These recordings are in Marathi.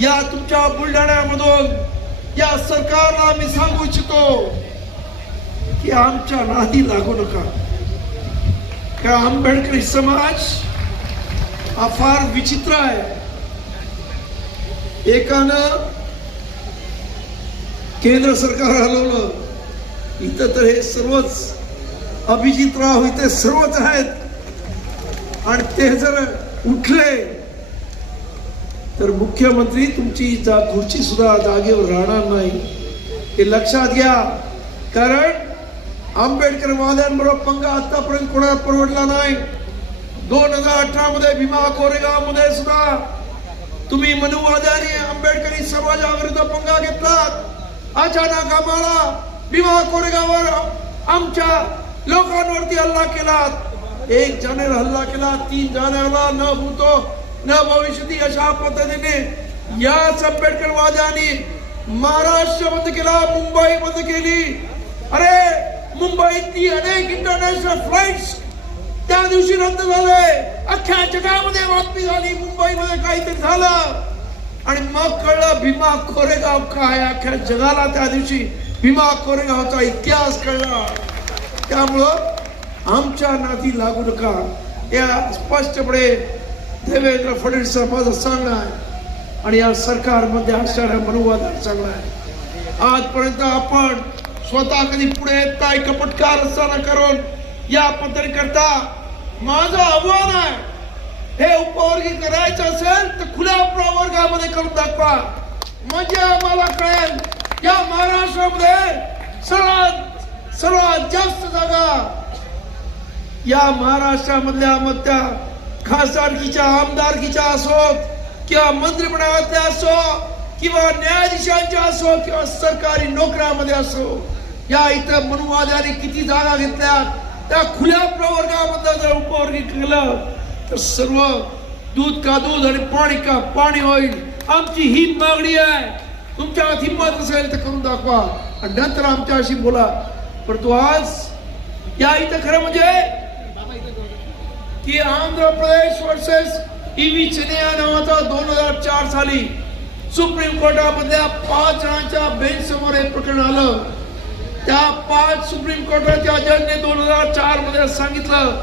या तुमच्या बुलढाण्यामधून या सरकारला मी सांगू इच्छितो की आमच्या नादी लागू नका. का आंबेडकरी समाज हा फार विचित्र आहे. एकानं केंद्र सरकार हलवलं, इथं तर हे सर्वच अभिजितराव इथे सर्वच आहेत, आणि ते जर उठले तर मुख्यमंत्री तुमची खुर्ची सुद्धा जागेवर राहणार नाही, हे लक्षात घ्या. कारण आंबेडकर वाद्यांबरोबर पंगा आतापर्यंत कोणाला परवडला नाही. 2018 मध्ये भीमा कोरेगाव मध्ये सुद्धा तुम्ही मनुवाद्यांनी आंबेडकरी समाजाविरुद्ध पंगा घेतलात. अचानक आम्हाला भीमा कोरेगाववर आमच्या लोकांवरती हल्ला केला. 1 जानेवारी हल्ला केला, 3 जानेवारीला न भूतो न भविष्यती अशा पद्धतीने याच आंबेडकरवाद्यांनी महाराष्ट्र बंद केला, मुंबई बंद केली. अरे मुंबईतली अनेक इंटरनॅशनल फ्लाइट्स त्या दिवशी रद्द झाले. अख्ख्या जगामध्ये बातमी झाली मुंबईमध्ये काहीतरी झालं, आणि मग कळलं भीमा कोरेगाव काय. अख्ख्या जगाला त्या दिवशी भीमा कोरेगावचा इतिहास कळला. त्यामुळं आमच्या नादी लागू नका, या स्पष्टपणे देवेंद्र फडणवीस माझं सांगणं आहे, आणि या सरकारमध्ये असणाऱ्या मनुवादाला सांगणं आहे. आजपर्यंत आपण स्वतः कधी पुढे येत नाही, कपटकार रस्ता करून या पत्रकर्ता. माझं आव्हान आहे, हे उपवर्गी करायचं असेल तर खुल्या प्रवर्गामध्ये करून दाखवा, म्हणजे आम्हाला कळेल या महाराष्ट्रामध्ये सर्वात जास्त जागा या महाराष्ट्रामधल्या मग त्या खासदारकीच्या आमदारकीच्या असोत किंवा मंत्रिमंडळातल्या असो किंवा न्यायाधीशांच्या असो किंवा सरकारी नोकऱ्यामध्ये असो, या इथं मनुवाद्यांनी किती जागा घेतल्या. त्या खुल्या प्रवर्गामधलं जर उपवर्गी केलं तर सर्व दूध का दूध आणि पाणी का पाणी होईल. आमची ही मागणी आहे. तुमच्यात हिंमत असेल तर करून दाखवा, आणि नंतर आमच्याशी बोला. परंतु आज या इथं खरं म्हणजे की आंध्र प्रदेश वर्सेस ईव्ही चिनिया नावाचा 2004 साली सुप्रीम कोर्टामधल्या 5 जणांच्या बेंच समोर हे प्रकरण आलं. त्या 5 सुप्रीम कोर्टाच्या जजने 2004 मध्ये सांगितलं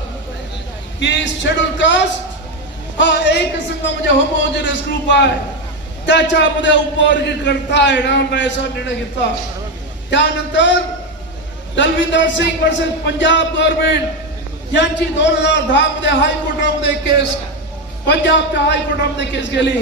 की शेड्यूल कास्ट हा एक संघ म्हणजे होमोजेनस ग्रुप आहे, त्याच्यामध्ये उपवर्गी करता येणार नाही असा निर्णय घेतला. त्यानंतर दलविंदर सिंग वर्सेस पंजाब गव्हर्नमेंट यांची 2010 मध्ये हायकोर्टामध्ये केस, पंजाबच्या हायकोर्टामध्ये केस गेली.